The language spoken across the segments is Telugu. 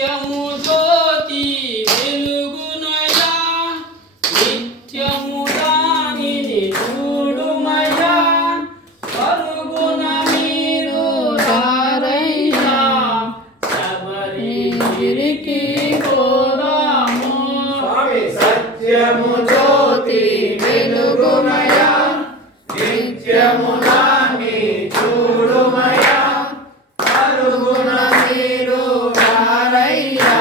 నిత్యము జ్యోతి వెలుగునయా నిత్యము దానిని చూడుమయా పరుగున మీరు రారయ్యా శబరిగిరికి పోదాము. స్వామి సత్యము జ్యోతి వెలుగుమయా నిత్యము దాన్ని చూడుమయా పరుగున మీరు రారయ్యా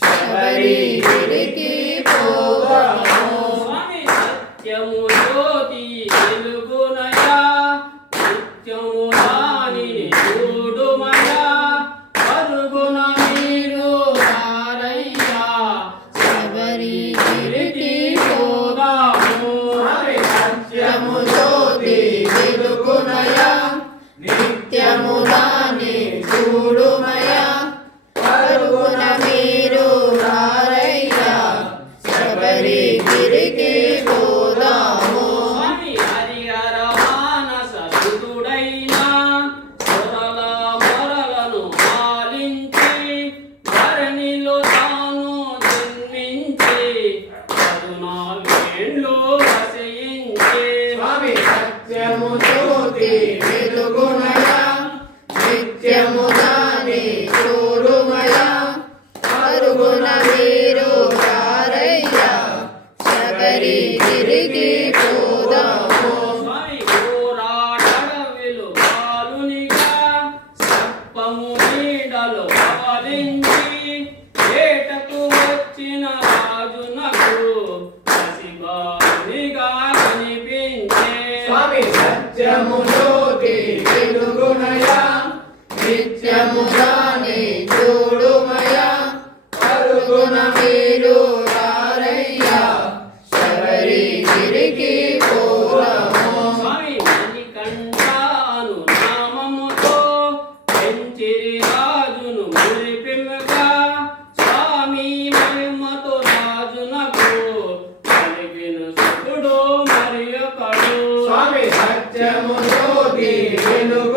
శబరిగిరికి పోదాము. స్వామి సత్యము జ్యోతి వెలుగునయా నిత్యము దానిని చూడుమయా పరుగున మీరు రారయ్యా శబరిగిరికి పోదాము. స్వామి సత్యము జ్యోతి వెలుగునయా నిత్యము దాన్ని చూడుమయా పరుగున మీరు రారయ్యా శబరిగిరికి పోదాము. స్వామి హరిహర మానస సుతుడైన సురల మొరలను ఆలించి ధరణిలో తాను జన్మించి 14 వసించి. స్వామి సత్యము జ్యోతి వెలుగునయా నిత్యము దాన్ని చూడుమయా పరుగున మీరు రారయ్యా శబరిగిరికి పోదాము. స్వామి పోరాటడవిలు బాలునిగా సర్పము నీడలు ఆవరించి వేటకు వచ్చిన రాజునకు పసిబాలునిగా కనిపించే. స్వామి సత్యము జ్యోతి వెలుగునయా నిత్యము దాన్ని చూడుమయా పరుగున మీరు రారయ్యా శబరిగిరికి పోదాము. స్వామి మణికంఠాను నామముతో పెంచిరి రాజును మురిపిమ్మగా స్వామి మహిమతో రాజునకు కలిగిన సుతుడు మరి ఒకడు. స్వామి సత్యము జ్యోతి వెలుగు